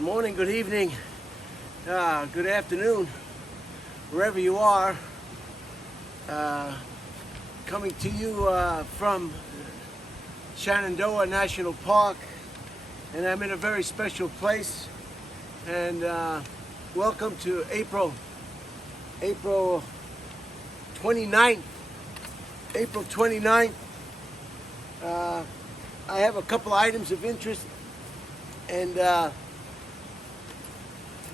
Good morning, good evening, good afternoon, wherever you are. Coming to you from Shenandoah National Park, and I'm in a very special place. And welcome to April 29th. April 29th. I have a couple items of interest, and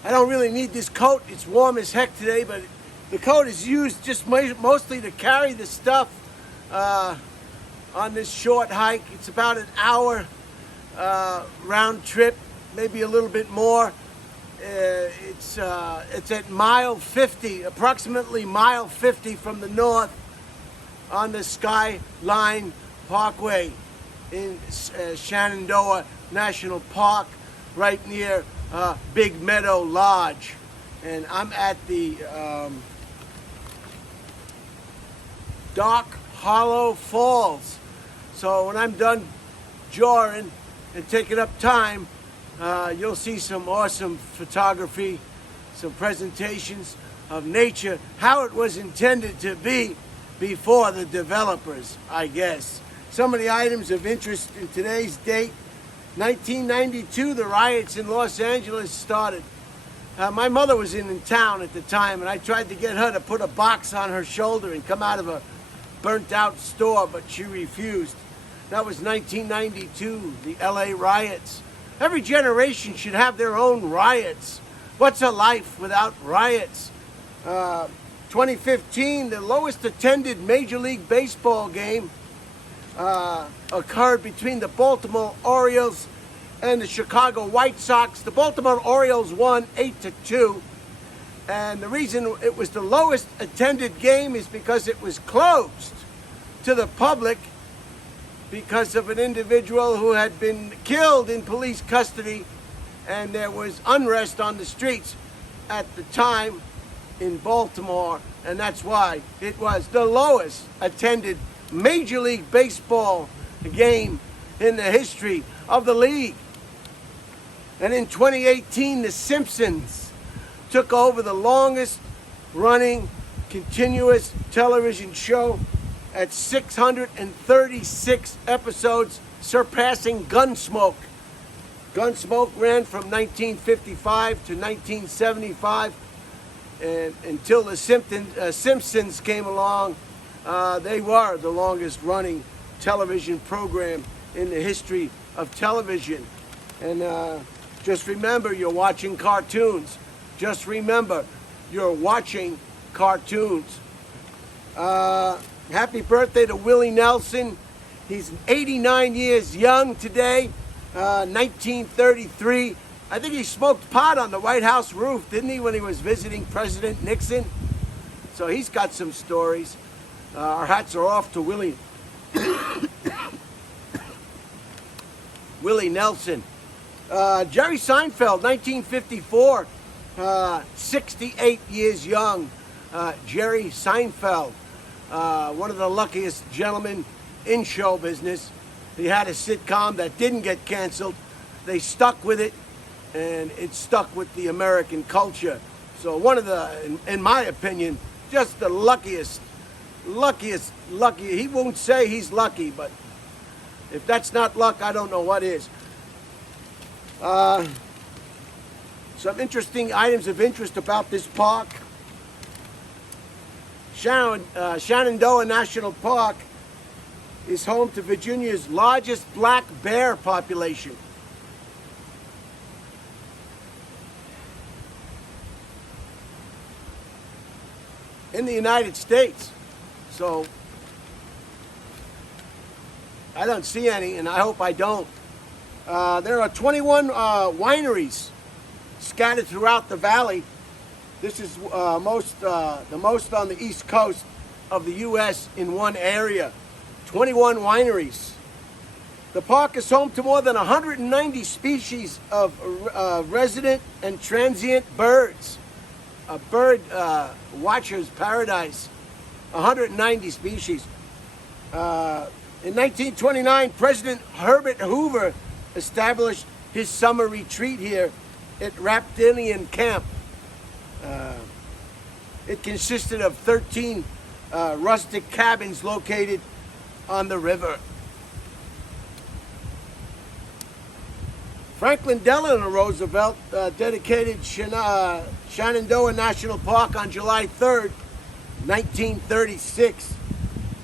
I don't really need this coat. It's warm as heck today, but the coat is used just mostly to carry the stuff on this short hike. It's about an hour round trip, maybe a little bit more. It's at mile 50, approximately mile 50 from the north on the Skyline Parkway in Shenandoah National Park, right near Big Meadow Lodge. And I'm at the Dark Hollow Falls. So when I'm done jawing and taking up time, you'll see some awesome photography, some presentations of nature, how it was intended to be before the developers, I guess. Some of the items of interest in today's date: 1992, the riots in Los Angeles started. My mother was in town at the time, and I tried to get her to put a box on her shoulder and come out of a burnt out store, but she refused. That was 1992, the LA riots. Every generation should have their own riots. What's a life without riots? 2015, the lowest attended Major League Baseball game occurred between the Baltimore Orioles and the Chicago White Sox. The Baltimore Orioles won 8-2, and the reason it was the lowest attended game is because it was closed to the public because of an individual who had been killed in police custody, and there was unrest on the streets at the time in Baltimore, and that's why it was the lowest attended Major League Baseball game in the history of the league. And in 2018, The Simpsons took over the longest running continuous television show at 636 episodes, surpassing Gunsmoke. Gunsmoke ran from 1955 to 1975, and until The Simpsons came along, they were the longest running television program in the history of television. And just remember, you're watching cartoons. Just remember, you're watching cartoons. Happy birthday to Willie Nelson. He's 89 years young today, 1933. I think he smoked pot on the White House roof, didn't he, when he was visiting President Nixon? So he's got some stories. Our hats are off to Willie Nelson. Jerry Seinfeld, 1954, 68 years young. Jerry Seinfeld, one of the luckiest gentlemen in show business. He had a sitcom that didn't get canceled. They stuck with it, and it stuck with the American culture. So one of the, in my opinion, just the luckiest. He won't say he's lucky, but if that's not luck, I don't know what is. Some interesting items of interest about this park. Shenandoah National Park is home to Virginia's largest black bear population. In the United States. So I don't see any, and I hope I don't. There are 21 wineries scattered throughout the valley. This is the most on the East Coast of the U.S. in one area. 21 wineries. The park is home to more than 190 species of resident and transient birds. A bird watcher's paradise. 190 species. In 1929, President Herbert Hoover established his summer retreat here Indian camp. It consisted of 13 rustic cabins located on the river. Franklin Delano Roosevelt dedicated Shenandoah National Park on July 3rd, 1936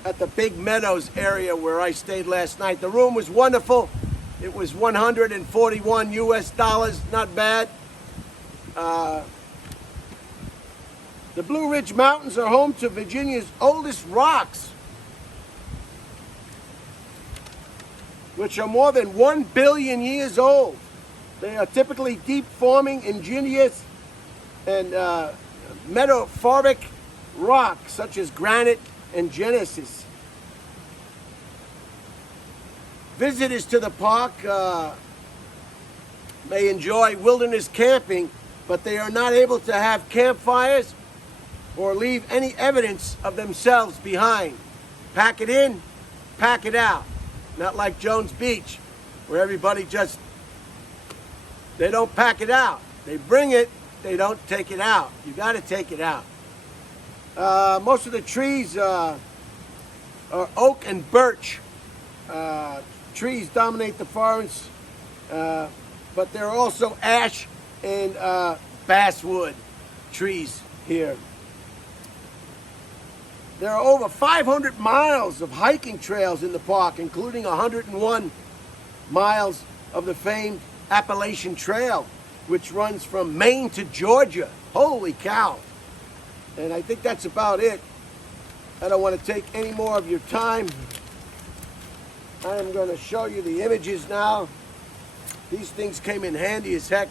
at the Big Meadows area where I stayed last night. The room was wonderful. It was 141 US dollars, not bad. The Blue Ridge Mountains are home to Virginia's oldest rocks, which are more than 1 billion years old. They are typically deep-forming, ingenious, and metamorphic rocks, such as granite and gneiss. Visitors to the park may enjoy wilderness camping, but they are not able to have campfires or leave any evidence of themselves behind. Pack it in, pack it out. Not like Jones Beach, where everybody just, they don't pack it out. They bring it, they don't take it out. You gotta take it out. Most of the trees are oak and birch. Trees dominate the forest, but there are also ash and basswood trees here. There are over 500 miles of hiking trails in the park, including 101 miles of the famed Appalachian Trail, which runs from Maine to Georgia. Holy cow. And I think that's about it. I don't want to take any more of your time. I am going to show you the images now. These things came in handy as heck.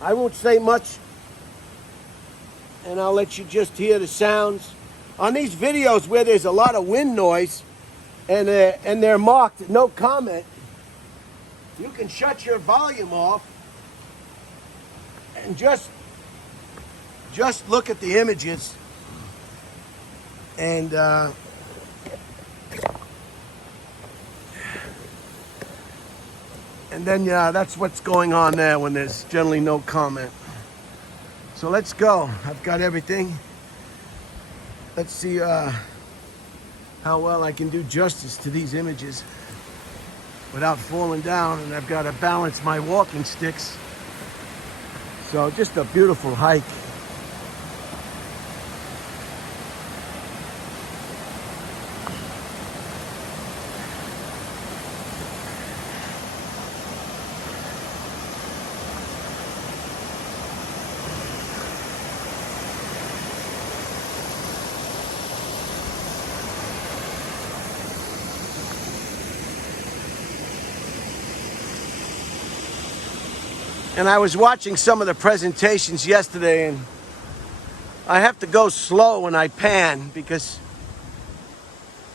I won't say much, and I'll let you just hear the sounds. On these videos where there's a lot of wind noise and they're marked no comment, you can shut your volume off and just look at the images, and then that's what's going on there when there's generally no comment. So let's go. I've got everything. Let's see how well I can do justice to these images without falling down, and I've got to balance my walking sticks. So just a beautiful hike. And I was watching some of the presentations yesterday, and I have to go slow when I pan, because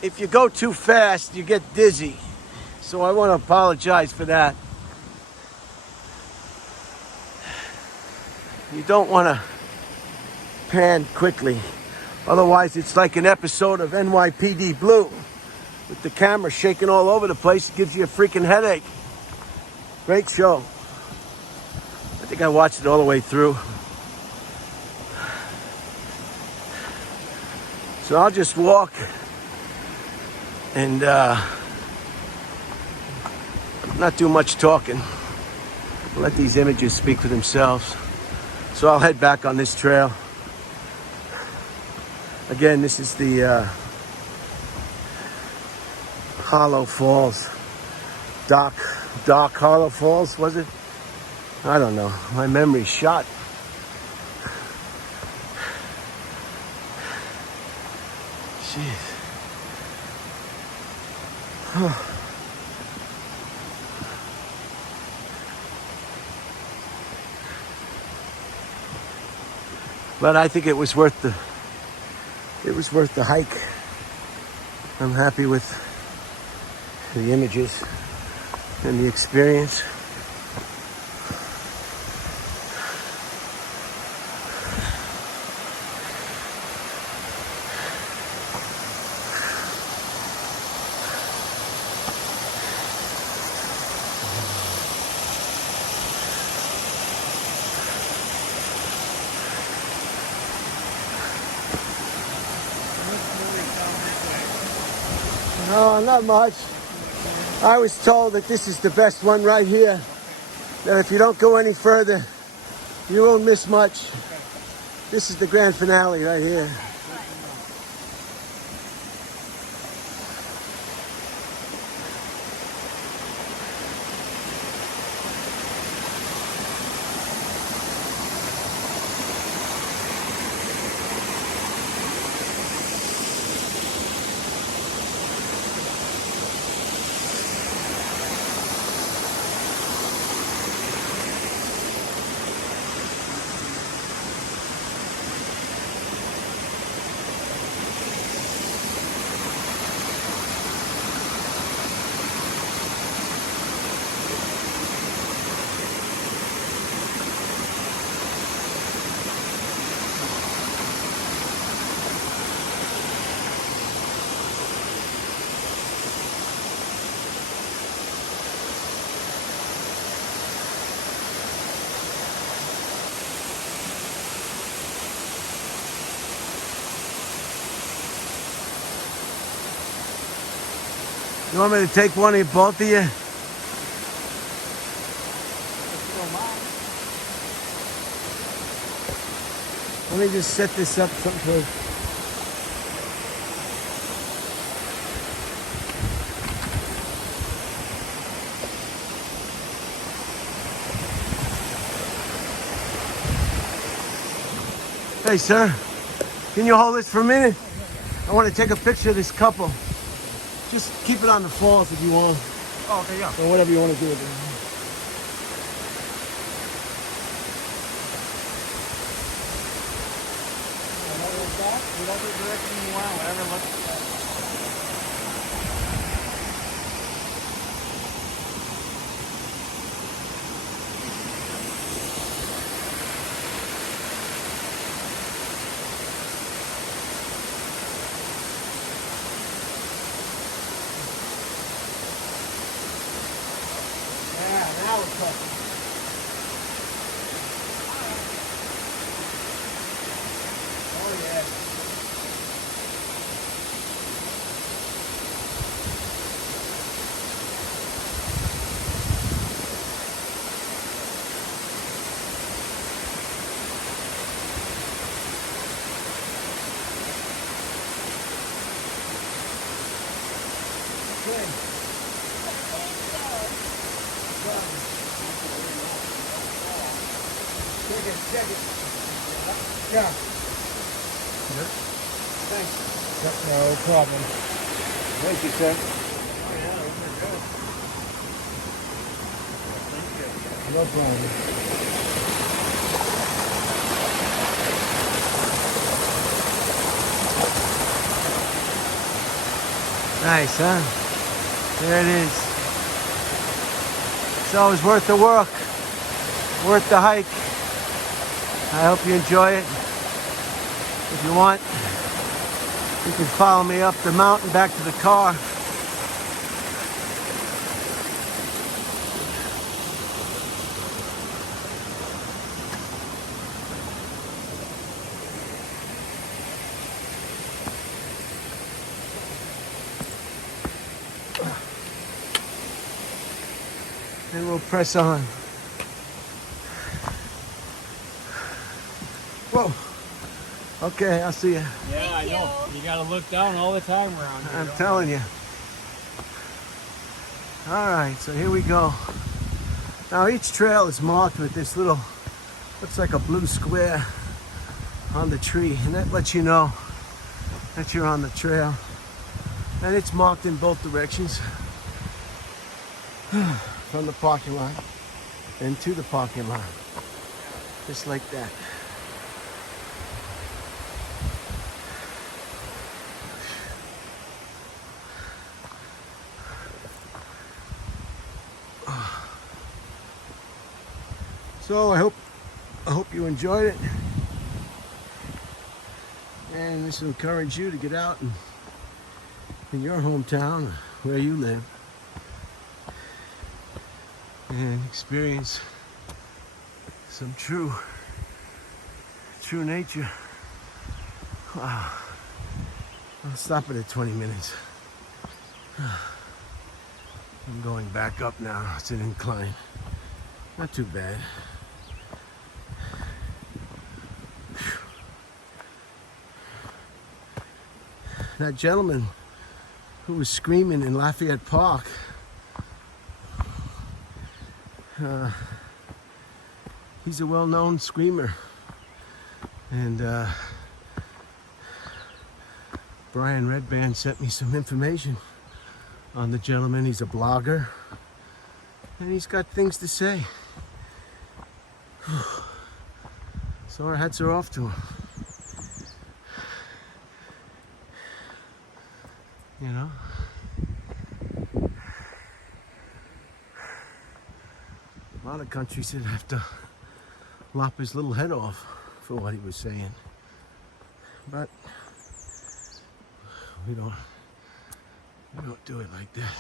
if you go too fast, you get dizzy. So I want to apologize for that. You don't want to pan quickly. Otherwise, it's like an episode of NYPD Blue with the camera shaking all over the place. It gives you a freaking headache. Great show. I think I watched it all the way through. So I'll just walk and not do much talking. Let these images speak for themselves. So I'll head back on this trail. Again, this is the Hollow Falls. Doc Hollow Falls, was it? I don't know. My memory's shot. Jeez. But I think it was worth the hike. I'm happy with the images and the experience. Oh, not much. I was told that this is the best one right here. That if you don't go any further, you won't miss much. This is the grand finale right here. You want me to take one of both of you? Let me just set this up someplace. Hey, sir, can you hold this for a minute? I want to take a picture of this couple. Just keep it on the falls if you want. Oh, okay, yeah. Or whatever you want to do with it. Whatever direction you want, whatever looks. Yeah, now we're talking. Oh, yeah. Okay. Check it. Yeah. Yep. Thanks. Yep, no problem. Thank you, sir. No problem. Nice, huh? There it is. It's always worth the work, worth the hike. I hope you enjoy it. If you want, you can follow me up the mountain back to the car. And we'll press on. Whoa. Okay, I'll see you. Yeah, I know. You gotta look down all the time around here. I'm telling you. All right, so here we go. Now each trail is marked with this little, looks like a blue square on the tree, and that lets you know that you're on the trail. And it's marked in both directions from the parking lot and to the parking lot, just like that. So I hope you enjoyed it, and this will encourage you to get out in your hometown, where you live, and experience some true nature. Wow. I'll stop it at 20 minutes. I'm going back up now. It's an incline. Not too bad. That gentleman who was screaming in Lafayette Park, he's a well-known screamer. And Brian Redband sent me some information on the gentleman. He's a blogger, and he's got things to say. So our hats are off to him. You know? A lot of countries would have to lop his little head off for what he was saying. But we don't do it like that.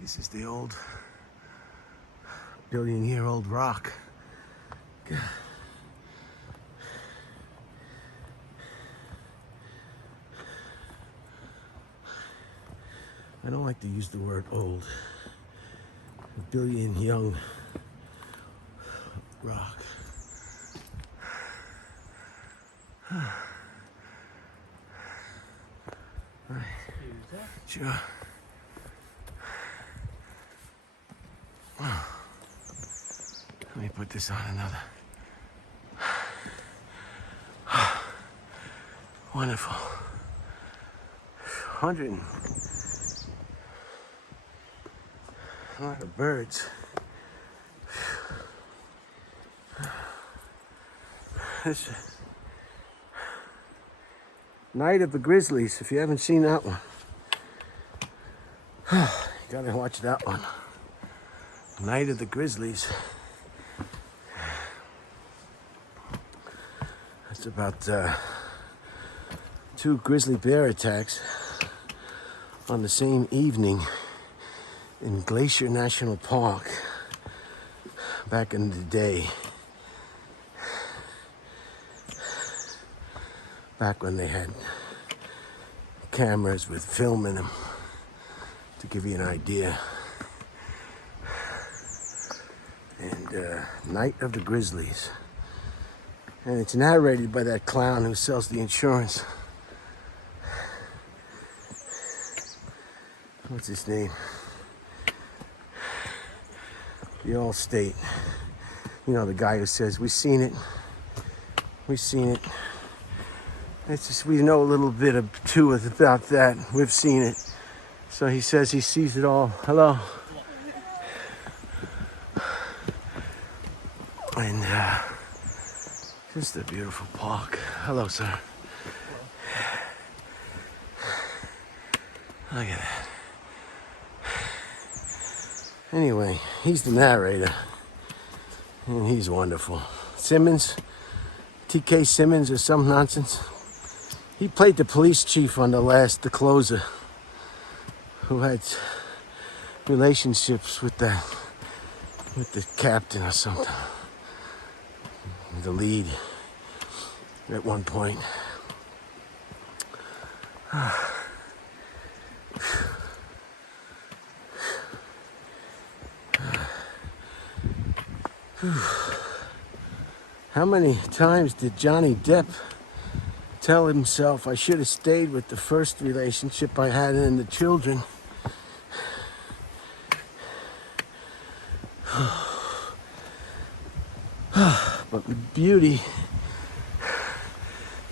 This is the old billion-year-old rock. God. I don't like to use the word old. A billion young rock. Right. Sure. Let me put this on another. Wonderful. 100. A lot of birds. This Night of the Grizzlies, if you haven't seen that one. You gotta watch that one. Night of the Grizzlies. That's about 2 grizzly bear attacks on the same evening in Glacier National Park back in the day. Back when they had cameras with film in them, to give you an idea. And Night of the Grizzlies. And it's narrated by that clown who sells the insurance. What's his name? The Allstate. You know, the guy who says, "We've seen it. We've seen it." It's just, we know a little bit of truth about that. We've seen it. So he says he sees it all. Hello. And just a beautiful park. Hello, sir. Look at that. Anyway, he's the narrator. And he's wonderful. Simmons, TK Simmons or some nonsense. He played the police chief on The Closer, who had relationships with the captain or something. The lead at one point. How many times did Johnny Depp tell himself, "I should have stayed with the first relationship I had and the children"? But beauty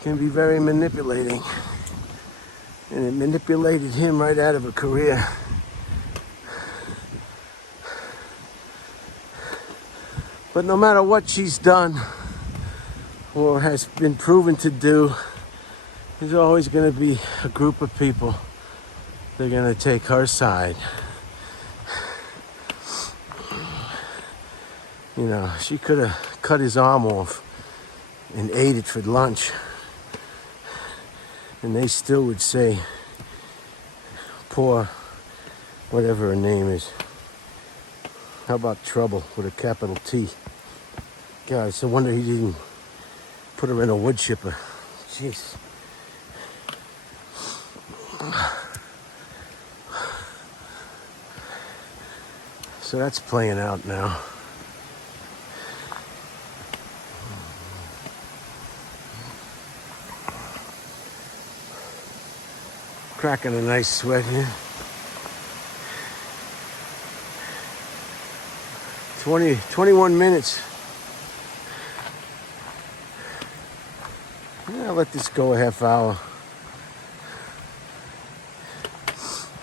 can be very manipulating. And it manipulated him right out of a career. But no matter what she's done or has been proven to do, there's always going to be a group of people that are going to take her side. You know, she could have cut his arm off and ate it for lunch. And they still would say, poor whatever her name is. How about Trouble with a capital T? God, it's a wonder he didn't put her in a wood chipper. Jeez. So that's playing out now. Cracking a nice sweat here. 21 minutes. Yeah, I'll let this go a half hour.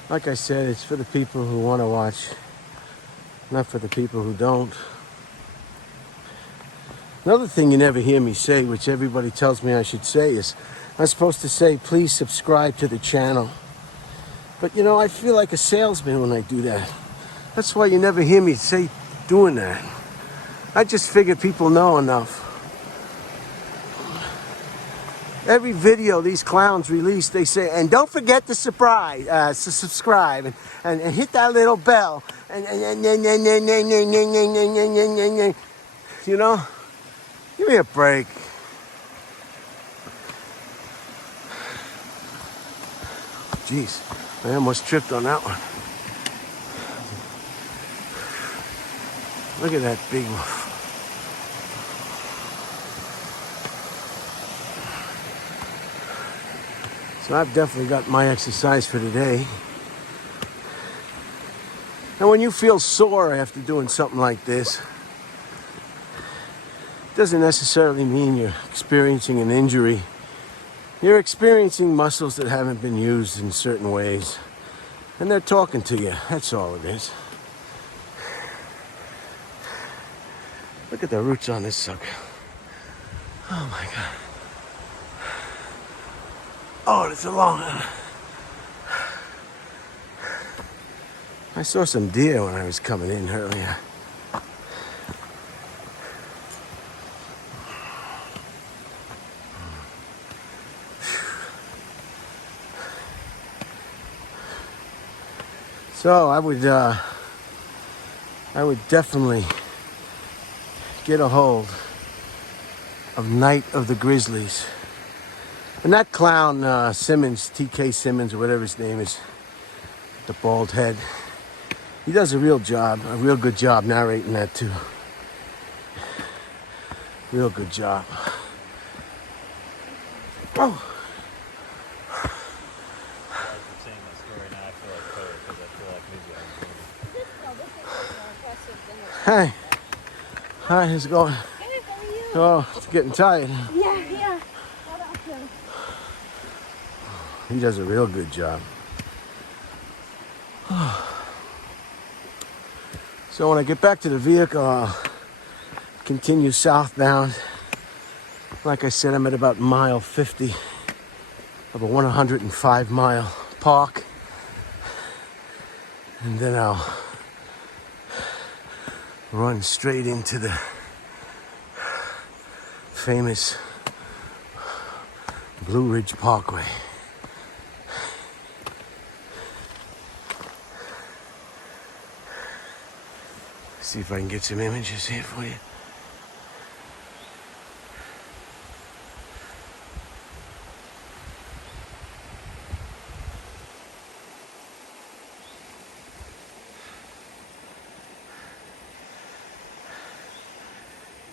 Like I said, it's for the people who want to watch, not for the people who don't. Another thing you never hear me say, which everybody tells me I should say, is I'm supposed to say, please subscribe to the channel. But you know, I feel like a salesman when I do that. That's why you never hear me say doing that. I just figure people know enough. Every video these clowns release, they say, and don't forget to subscribe and hit that little bell. And you know, give me a break. Jeez, I almost tripped on that one. Look at that big one. So I've definitely got my exercise for today. And when you feel sore after doing something like this, it doesn't necessarily mean you're experiencing an injury. You're experiencing muscles that haven't been used in certain ways. And they're talking to you. That's all it is. Look at the roots on this sucker. Oh my God. Oh, it's a long one. I saw some deer when I was coming in earlier. So I would definitely get a hold of Night of the Grizzlies. And that clown, Simmons, TK Simmons, or whatever his name is, the bald head, he does a real good job narrating that too. Real good job. Oh. Hey. Hi, how's it going? Hey, how are you? Oh, it's getting tired. Yeah. He does a real good job. So when I get back to the vehicle, I'll continue southbound. Like I said, I'm at about mile 50 of a 105-mile park. And then I'll run straight into the famous Blue Ridge Parkway. See if I can get some images here for you.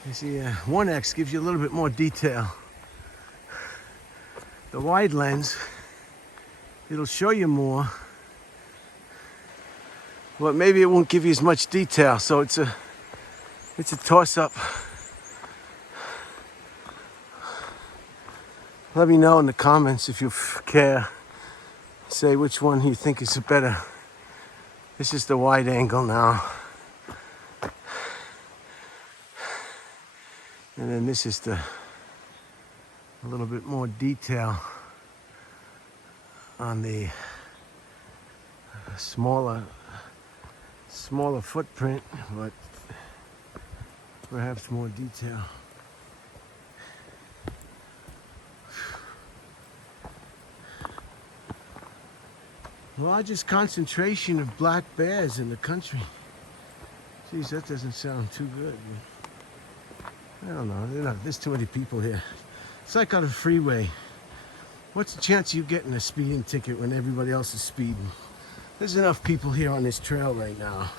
You see, 1X gives you a little bit more detail. The wide lens, it'll show you more, but maybe it won't give you as much detail. So it's a toss-up. Let me know in the comments if you care. Say which one you think is better. This is the wide angle now. And then this is a little bit more detail on the smaller footprint, but perhaps more detail. Largest concentration of black bears in the country. Geez, that doesn't sound too good. I don't know. There's too many people here. It's like on a freeway. What's the chance of you getting a speeding ticket when everybody else is speeding? There's enough people here on this trail right now.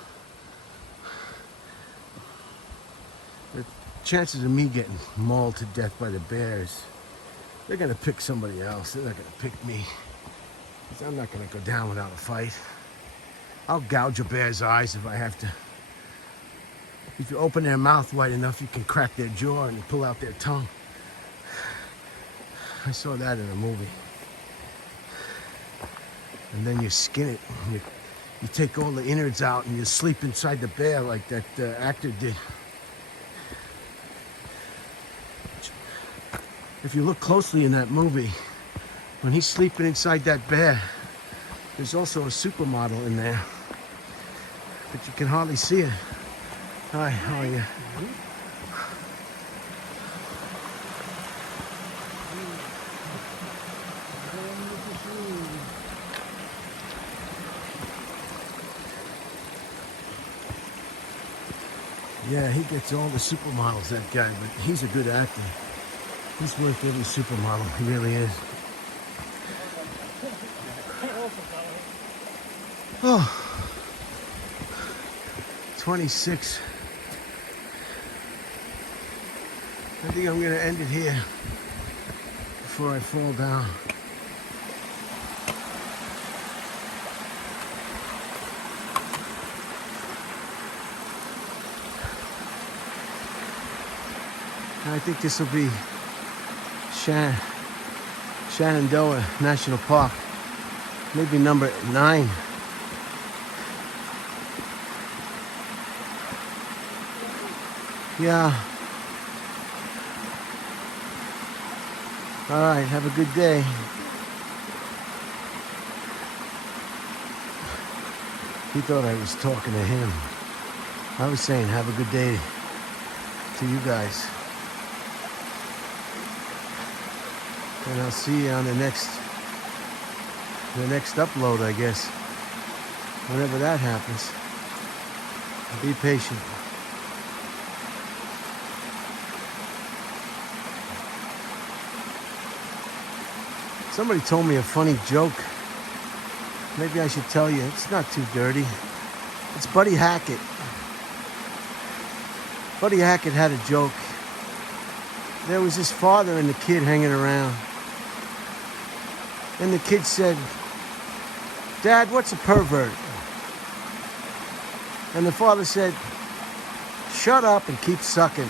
The chances of me getting mauled to death by the bears, they're gonna pick somebody else. They're not gonna pick me. 'Cause I'm not gonna go down without a fight. I'll gouge a bear's eyes if I have to. If you open their mouth wide enough, you can crack their jaw and pull out their tongue. I saw that in a movie. And then you skin it. You take all the innards out and you sleep inside the bear like that actor did. If you look closely in that movie, when he's sleeping inside that bear, there's also a supermodel in there. But you can hardly see her. Hi, how are you? Yeah, he gets all the supermodels, that guy, but he's a good actor. He's worth every supermodel, he really is. Oh, 26. I think I'm gonna end it here before I fall down. I think this will be Shenandoah National Park, maybe number 9. Yeah. All right, have a good day. He thought I was talking to him. I was saying have a good day to you guys. And I'll see you on the next upload, I guess. Whenever that happens. Be patient. Somebody told me a funny joke. Maybe I should tell you. It's not too dirty. It's Buddy Hackett. Buddy Hackett had a joke. There was his father and the kid hanging around. And the kid said, "Dad, what's a pervert?" And the father said, "Shut up and keep sucking."